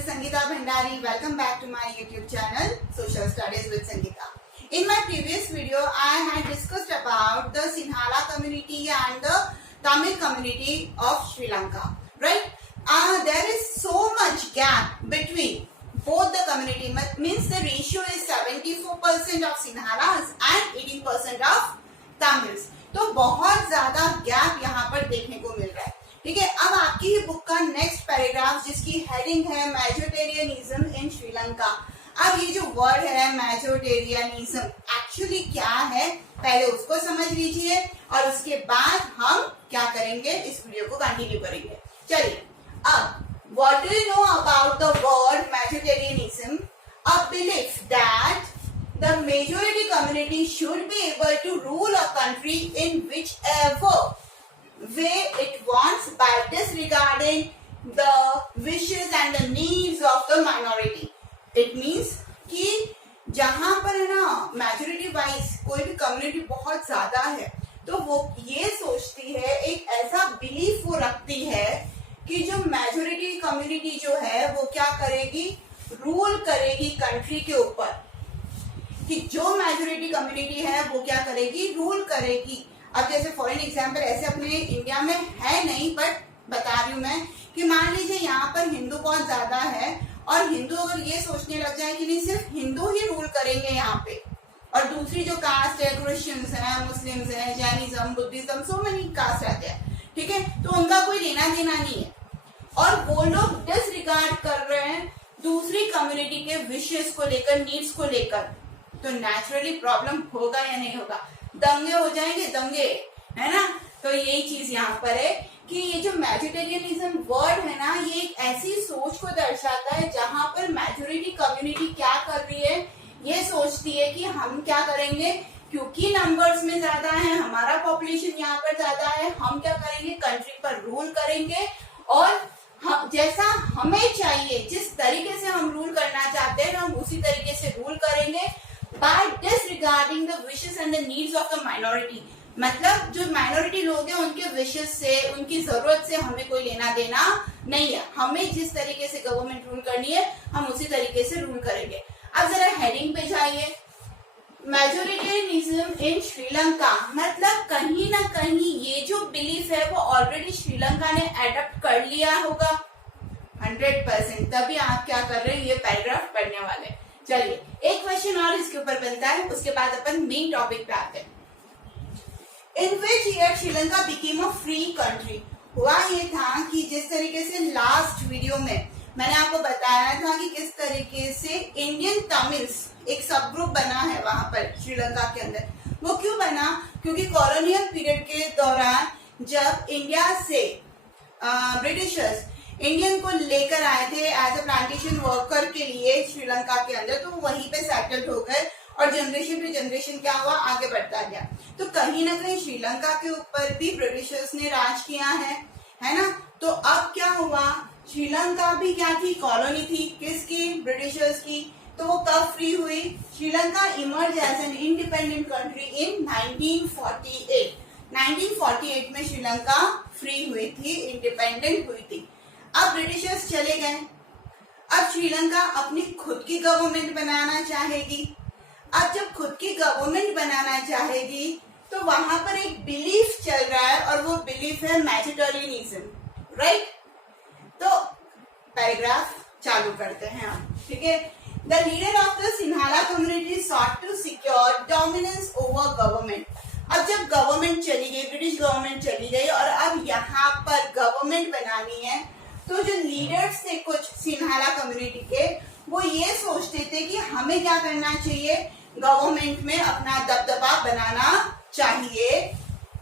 is Sangeeta Bhandari. Welcome back to my YouTube channel, Social Studies with Sangeeta. In my previous video, I had discussed about the Sinhala community and the Tamil community of Sri Lanka. Right? There is so much gap between both the community. Means the ratio is 74% of Sinhalas and 18% of Tamils. तो बहुत ज्यादा gap यहाँ पर देखने को मिल रहा है. ठीक है, अब आपकी ही बुक का नेक्स्ट पैराग्राफ जिसकी हेडिंग है मैजोटेरियनिज्म इन श्रीलंका. अब ये जो वर्ड है मैजोटेरियनिज्म एक्चुअली क्या है, पहले उसको समझ लीजिए और उसके बाद हम क्या करेंगे, इस वीडियो को कंटिन्यू करेंगे. चलिए, अब what do you know about the word majoritarianism? A belief that the majority community should be able to rule a country in whichever way it wants by disregarding the wishes and the needs of the minority. It means कि जहां पर है ना majority wise कोई भी community बहुत ज्यादा है तो वो ये सोचती है, एक ऐसा बिलीफ वो रखती है कि जो मेजोरिटी कम्युनिटी जो है वो क्या करेगी, रूल करेगी कंट्री के ऊपर. कि जो मेजोरिटी कम्युनिटी है वो क्या करेगी, रूल करेगी. अब जैसे फॉर एग्जांपल ऐसे अपने इंडिया में है नहीं, बट बता रही हूँ मैं कि मान लीजिए यहाँ पर हिंदू बहुत ज्यादा है और हिंदू अगर ये सोचने लग जाए कि नहीं सिर्फ हिंदू ही रूल करेंगे यहाँ पे, और दूसरी जो कास्ट है क्रिश्चियंस है, मुस्लिम्स है, Jainism, Buddhism, so many caste रहते हैं. ठीक है, तो उनका कोई लेना देना नहीं है और वो लोग डिसरिगार्ड कर रहे हैं दूसरी कम्युनिटी के विशेष को लेकर, नीड्स को लेकर. तो नेचुरली प्रॉब्लम होगा या नहीं होगा, दंगे हो जाएंगे, दंगे, है ना. तो यही चीज यहाँ पर है कि ये जो मैजोटेरियनिज्म वर्ड है ना, ये एक ऐसी सोच को दर्शाता है जहां पर मेजोरिटी कम्युनिटी क्या कर रही है, ये सोचती है कि हम क्या करेंगे, क्योंकि नंबर्स में ज्यादा है, हमारा पॉपुलेशन यहाँ पर ज्यादा है, हम क्या करेंगे, कंट्री पर रूल करेंगे और जैसा हमें चाहिए, जिस तरीके से हम रूल करना चाहते हैं हम उसी तरीके से रूल करेंगे by disregarding the wishes and the needs of the minority. मतलब जो माइनॉरिटी लोग हैं उनके विशेष से, उनकी जरूरत से हमें कोई लेना देना नहीं है. हमें जिस तरीके से गवर्नमेंट रूल करनी है हम उसी तरीके से रूल करेंगे. अब जरा हेडिंग पे जाइए. मेजोरिटेरियनिज्म इन श्रीलंका, मतलब कहीं ना कहीं ये जो बिलीफ है वो ऑलरेडी श्रीलंका ने एडप्ट कर लिया होगा 100%. तभी आप क्या कर रहे हैं, ये पैराग्राफ पढ़ने वाले. चलिए, एक क्वेश्चन और इसके ऊपर बनता है, उसके बाद अपन मेन टॉपिक पे आते हैं. In which year Sri Lanka became a free country? हुआ ये था कि जिस तरीके से लास्ट वीडियो में मैंने आपको बताया था कि किस तरीके से इंडियन तमिल्स एक सब ग्रुप बना है वहां पर श्रीलंका के अंदर. वो क्यों बना, क्योंकि कॉलोनियल पीरियड के दौरान जब इंडिया से ब्रिटिशर्स इंडियन को लेकर आए थे एज अ प्लांटेशन वर्कर के लिए श्रीलंका के अंदर, तो वहीं पे सेटल्ड हो गए और जनरेशन टू जनरेशन क्या हुआ, आगे बढ़ता गया. तो कहीं ना कहीं श्रीलंका के ऊपर भी ब्रिटिशर्स ने राज किया है ना. तो अब क्या हुआ, श्रीलंका भी क्या थी, कॉलोनी थी किसकी, ब्रिटिशर्स की. तो वो कब फ्री हुई, Sri Lanka emerge as an independent country in 1948. 1948 में श्रीलंका फ्री हुई थी, इंडिपेंडेंट हुई थी. अब ब्रिटिशर्स चले गए, अब श्रीलंका अपनी खुद की गवर्नमेंट बनाना चाहेगी. अब जब खुद की गवर्नमेंट बनाना चाहेगी तो वहां पर एक बिलीफ चल रहा है और वो बिलीफ है मैजोटेरियनिज्म. राइट, तो पैराग्राफ चालू करते हैं हम. ठीक है. The leader of the Sinhala community sought to secure dominance over government. अब जब गवर्नमेंट चली गई, ब्रिटिश गवर्नमेंट चली गई और अब यहाँ पर गवर्नमेंट बनानी है, तो जो लीडर्स थे कुछ सिन्हाला कम्युनिटी के, वो ये सोचते थे कि हमें क्या करना चाहिए, गवर्नमेंट में अपना दबदबा बनाना चाहिए.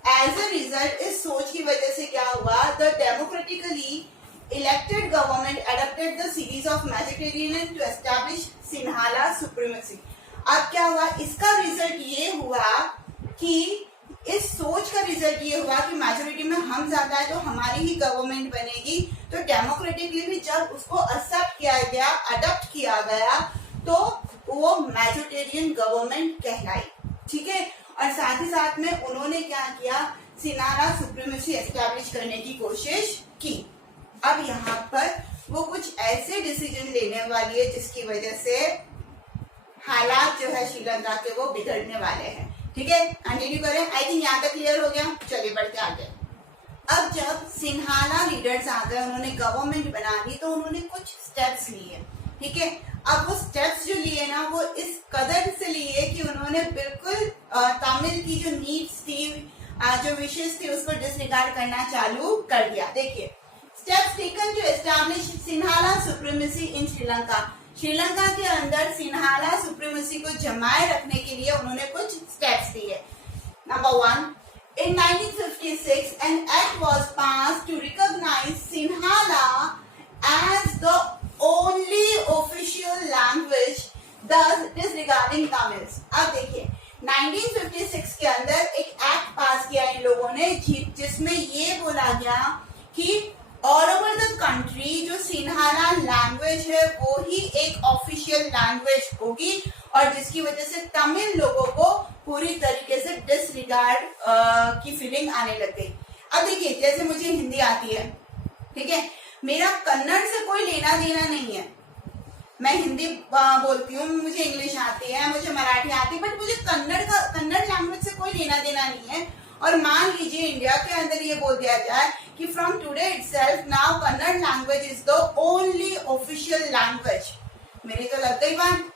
एज अ रिजल्ट इस सोच की वजह से क्या हुआ, the democratically elected government adopted the series of majoritarian to establish Sinhala supremacy. अब क्या हुआ, इसका रिजल्ट ये हुआ कि इस सोच का रिजल्ट ये हुआ कि मेजोरिटी में हम ज्यादा है तो हमारी ही गवर्नमेंट बनेगी. तो डेमोक्रेटिकली भी जब उसको एक्सेप्ट किया गया, अडॉप्ट किया गया, तो वो मैजोटेरियन गवर्नमेंट कहलाई. ठीक है. और साथ ही साथ में उन्होंने क्या किया, सिन्हाला सुप्रीमेसी एस्टैब्लिश करने की कोशिश की. अब यहाँ पर वो कुछ ऐसे डिसीजन लेने वाली है जिसकी वजह से हालात जो है श्रीलंका के वो बिगड़ने वाले हैं। ठीक है, कंटिन्यू करें। आई थिंक यहाँ तक क्लियर हो गया। चलिए बढ़ते आगे। अब जब सिन्हाला लीडर्स आ गए, उन्होंने गवर्नमेंट बना दी, तो उन्होंने कुछ स्टेप्स लिए। ठीक है, अब वो स्टेप्स जो लिए ना वो इस कदर से लिए कि उन्होंने बिल्कुल तमिल की जो नीड्स थी, जो विशेष थी, उसको डिसरिगार्ड करना चालू कर दिया। देखिए, steps taken to establish Sinhala supremacy in Sri Lanka. Sri Lanka के अंदर सिन्हाला सुप्रीमेसी को जमाए रखने के लिए उन्होंने कुछ स्टेप्स लिए। Number 1, in 1956 an act was passed to recognize Sinhala as the only official language, thus disregarding Tamils। अब देखिए 1956 के अंदर एक एक्ट पास किया इन लोगों ने जिसमें ये बोला गया कि ऑल ओवर द कंट्री जो सिन्हाला लैंग्वेज है वो ही एक ऑफिशियल लैंग्वेज होगी, और जिसकी वजह से तमिल लोगों को पूरी तरीके से डिसरिगार्ड की फीलिंग आने लग गई। अब देखिए, जैसे मुझे हिंदी आती है, ठीक है, मेरा कन्नड़ से कोई लेना देना नहीं है। मैं हिंदी बोलती हूँ, मुझे इंग्लिश आती है, मुझे मराठी आती है, बट मुझे कन्नड़ लैंग्वेज से कोई लेना देना नहीं है। और मान लीजिए इंडिया के अंदर ये बोल दिया जाए कि from today itself now Kannada language is the only official language, मेरी तो लग गई बात।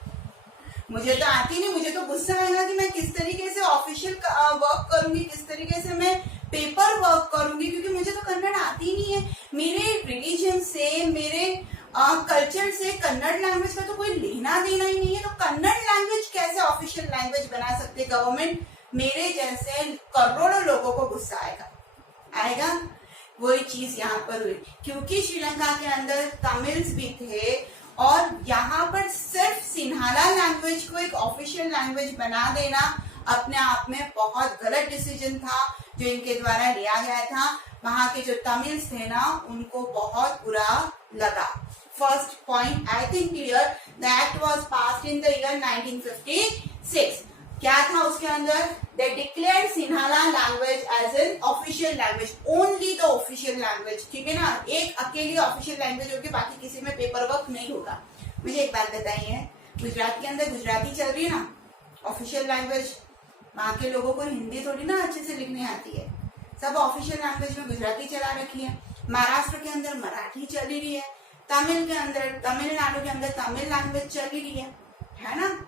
मुझे तो आती नहीं, मुझे तो गुस्सा आएगा कि मैं किस तरीके से ऑफिशियल वर्क करूंगी, किस तरीके से मैं पेपर वर्क करूंगी, क्योंकि मुझे तो कन्नड़ आती नहीं है। मेरे रिलीजन से, मेरे कल्चर से कन्नड़ लैंग्वेज का तो कोई लेना देना ही नहीं है। तो कन्नड़ लैंग्वेज कैसे ऑफिशियल लैंग्वेज बना सकते गवर्नमेंट? मेरे जैसे करोड़ों लोगों को गुस्सा आएगा। वही चीज यहाँ पर हुई, क्योंकि श्रीलंका के अंदर तमिल्स भी थे और यहाँ पर सिर्फ सिन्हाला लैंग्वेज को एक ऑफिशियल लैंग्वेज बना देना अपने आप में बहुत गलत डिसीजन था जो इनके द्वारा लिया गया था। वहां के जो तमिल्स थे ना, उनको बहुत बुरा लगा। First point I think clear. The act was passed in the year 1956। क्या था उसके अंदर? They declared Sinhala language as an official language, only the official language. ठीक है ना, एक अकेली ऑफिशियल लैंग्वेज होगी, बाकी किसी में पेपर वर्क नहीं होगा। मुझे एक बात बताइए, गुजरात के अंदर गुजराती चल रही है ना ऑफिशियल लैंग्वेज, वहां के लोगों को हिंदी थोड़ी ना अच्छे से लिखनी आती है, सब ऑफिशियल लैंग्वेज में गुजराती चला रखी है। महाराष्ट्र के अंदर मराठी चल रही है, तमिल के अंदर, तमिलनाडु के अंदर तमिल लैंग्वेज चल रही है ना।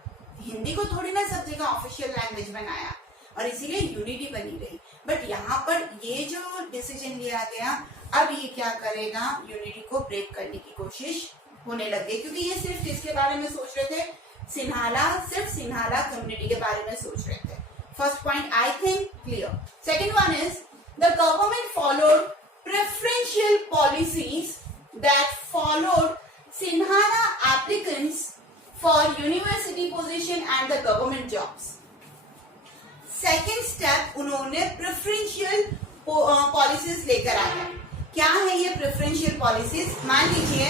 हिंदी को थोड़ी ना सब जगह ऑफिशियल लैंग्वेज बनाया और इसीलिए यूनिटी बनी रही। बट यहाँ पर ये जो डिसीजन लिया गया, अब ये क्या करेगा, यूनिटी को ब्रेक करने की कोशिश होने लग गई, क्योंकि ये सिर्फ किसके बारे में सोच रहे थे? सिर्फ सिन्हाला कम्युनिटी के बारे में सोच रहे थे। First point I think clear. Second one is the government followed preferential policies that followed Sinhala applicants for university position and the government jobs। Second step उन्होंने प्रेफरेंशियल पॉलिसीज लेकर आया। क्या है ये प्रेफरेंशियल पॉलिसीज? मान लीजिए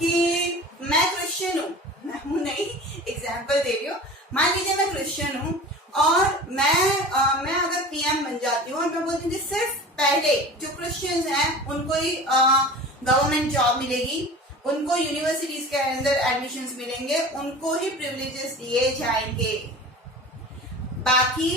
कि मैं क्रिश्चियन हूँ, नहीं एग्जाम्पल दे रही हूँ। मान लीजिए मैं क्रिश्चियन हूँ और मैं अगर पीएम बन जाती हूँ और मैं बोलती हूँ सिर्फ पहले जो क्रिश्चियंस हैं उनको ही गवर्नमेंट जॉब मिलेगी, उनको यूनिवर्सिटीज के अंदर एडमिशंस मिलेंगे, उनको ही प्रिविलेजेस दिए जाएंगे, बाकी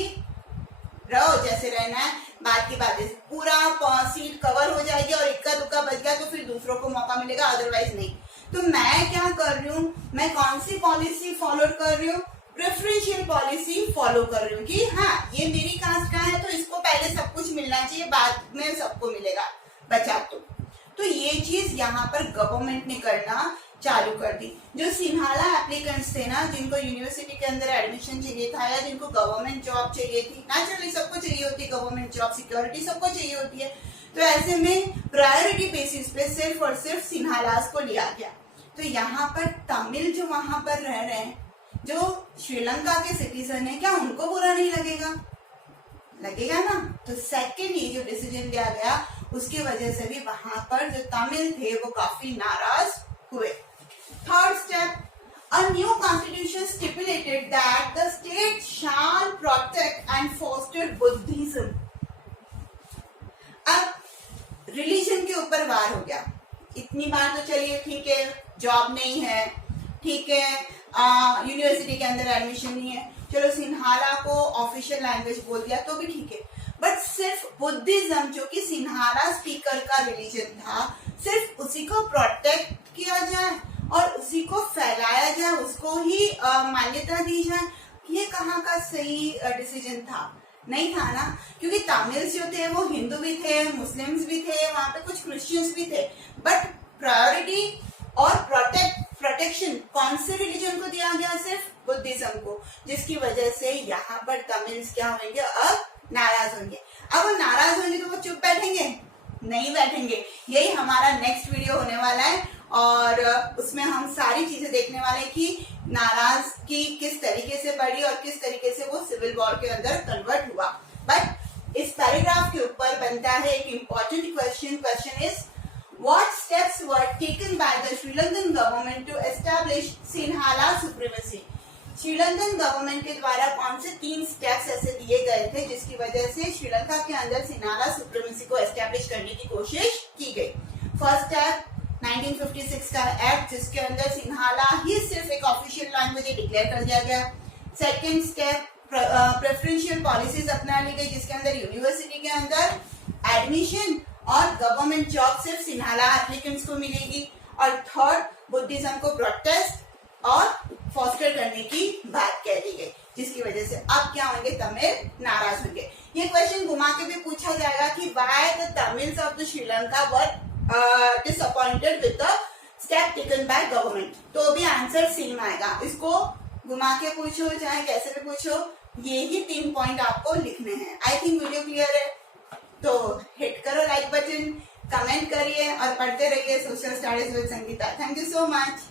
रहो जैसे रहना है, बात की बात है। पूरा सीट कवर हो जाएगी और इक्का दुक्का बच गया तो फिर दूसरों को मौका मिलेगा, अदरवाइज नहीं। तो मैं क्या कर रही हूँ, मैं कौन सी पॉलिसी फॉलो कर रही हूँ? प्रेफरेंशियल पॉलिसी फॉलो कर रही हूँ कि हाँ ये मेरी कास्ट का है तो इसको पहले सब कुछ मिलना चाहिए, बाद में सबको मिलेगा, बचा तो ये चीज यहाँ पर गवर्नमेंट ने करना चालू कर दी। जो सिन्हाला एप्लीकेंट्स थे ना, जिनको यूनिवर्सिटी के अंदर एडमिशन चाहिए था या जिनको गवर्नमेंट जॉब चाहिए थी, नेचुरली सबको चाहिए होती है गवर्नमेंट जॉब, सिक्योरिटी सबको चाहिए होती है, तो ऐसे में प्रायोरिटी बेसिस पे सिर्फ और सिर्फ सिन्हालास को लिया गया। तो यहाँ पर तमिल जो वहां पर रह रहे हैं, जो श्रीलंका के सिटीजन है, क्या उनको बुरा नहीं लगेगा? लगेगा ना। तो सेकेंड ये जो डिसीजन लिया गया उसकी वजह से भी वहां पर जो तमिल थे वो काफी नाराज हुए। Third step, a new constitution stipulated that the state shall protect and foster Buddhism। अब रिलीजन के ऊपर वार हो गया, इतनी बार तो चलिए ठीक है, जॉब नहीं है, ठीक है, यूनिवर्सिटी के अंदर एडमिशन नहीं है, चलो सिन्हाला को ऑफिशियल लैंग्वेज बोल दिया तो भी ठीक है। बट सिर्फ बुद्धिज्म जो कि सिन्हाला स्पीकर का रिलीजन था, सिर्फ उसी को प्रोटेक्ट किया जाए और उसी को फैलाया जाए, उसको ही मान्यता दी जाए, ये कहाँ का सही डिसीजन था? नहीं था ना, क्योंकि तमिल्स जो थे वो हिंदू भी थे, मुस्लिम्स भी थे, वहां पे कुछ क्रिश्चियंस भी थे, बट प्रायोरिटी और प्रोटेक्शन कौन से रिलीजन को दिया गया? सिर्फ बुद्धिज्म को, जिसकी वजह से यहाँ पर तमिल्स क्या होंगे? अब नाराज होंगे। अब वो नाराज होंगे तो वो चुप बैठेंगे? नहीं बैठेंगे। यही हमारा नेक्स्ट वीडियो होने वाला है और उसमें हम सारी चीजें देखने वाले हैं कि नाराजगी किस तरीके से बढ़ी और किस तरीके से वो सिविल वॉर के अंदर कन्वर्ट हुआ। बट इस पैराग्राफ के ऊपर बनता है एक important question is what steps were taken by the Sri Lankan government to establish Sinhala supremacy? Sri Lankan government के द्वारा कौन से 3 स्टेप्स ऐसे लिए गए थे जिसकी वजह से श्रीलंका के अंदर सिन्हाला सुप्रीमेसी को एस्टेब्लिश करने की कोशिश की गई? फर्स्ट स्टेप 1956 का एक्ट, जिसके अंदर सिन्हाला ही सिर्फ एक ऑफिशियल लैंग्वेज डिक्लेयर कर दिया गया। सेकेंड स्टेप प्रेफरेंशियल पॉलिसीज अपना ली गई, जिसके अंदर यूनिवर्सिटी के अंदर एडमिशन और गवर्नमेंट जॉब सिर्फ सिन्हाला एप्लीकेंट्स को मिलेगी। और थर्ड, बुद्धिज्म को प्रोटेस्ट और फॉस्टर करने की बात कह दी गई, जिसकी वजह से अब क्या होंगे? तमिल नाराज होंगे। ये क्वेश्चन घुमा के भी पूछा जाएगा कि why the Tamils of the Sri Lanka were disappointed with the step taken by government, तो भी आंसर सेम आएगा। इसको घुमा के पूछो चाहे कैसे भी पूछो, ये ही 3 पॉइंट आपको लिखने हैं। आई थिंक वीडियो क्लियर है, तो हिट करो लाइक बटन, कमेंट करिए और पढ़ते रहिए social studies with Sangeeta. Thank you so much.